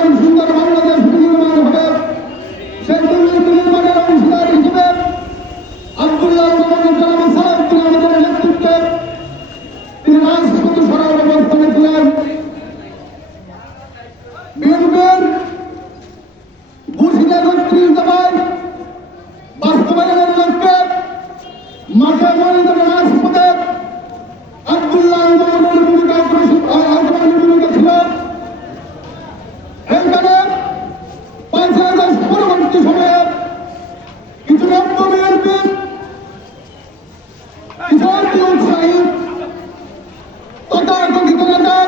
এবং সুন্দর বাংলাদেশ নির্মাণ হবে সেই দুর্নীতি নির্মাণের অংশীদার হিসেবে আব্দুল্লাহ মামুন জনাব সালাউদ্দিন আমাদের নেতৃত্বে তিনি রাষ্ট্রপতি সরার অবস্থানে ছিলেন। বিএনপির ঘোষিত ৩১ দফায় বাস্তবায়নের লক্ষ্যে মাঠে ময়দানে রাজপথে আব্দুল্লাহ মামুনের ভূমিকা অগ্রণী ভূমিকা ছিল। এইখানে ৫ আগস্ট পরবর্তী সময়ে কিছু নব্য বিএনপির কিছু উৎসাহী তথাকথিত নেতা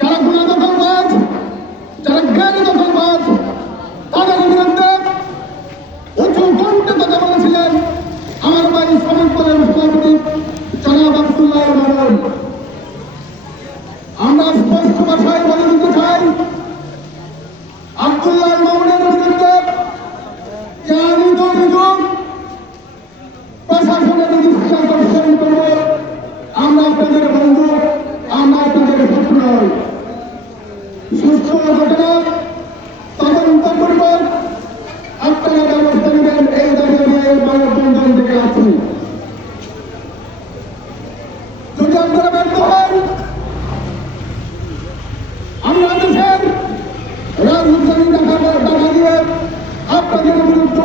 যারা গুণা দখলবাজ, যারা জ্ঞানী দখলবাজ, তাদের বিরুদ্ধে উঁচু কণ্ঠে কথা বলেছিলেন আমার ভাই শ্রমিক দলের সভাপতি জনাব আব্দুল্লাহ মামুন। আমরা স্পষ্ট ভাষায় বলে দিতে চাই, আব্দুল্লাহ মামুনের বিরুদ্ধে প্রশাসনের দৃষ্টি আকর্ষণ করব। আমরা আপনাদের বন্ধু, আমরা আপনাদের শত্রু নই। সুস্থ ঘটনা তদন্ত করব, আপনারা ব্যবস্থা নেবেন এই দাবি নিয়ে মানববন্ধন থেকে আছি। যদি আপনারা ব্যর্থ হন, আমরা দেশের রাজনীতি দেখা দিয়ে আপনাদের বিরুদ্ধে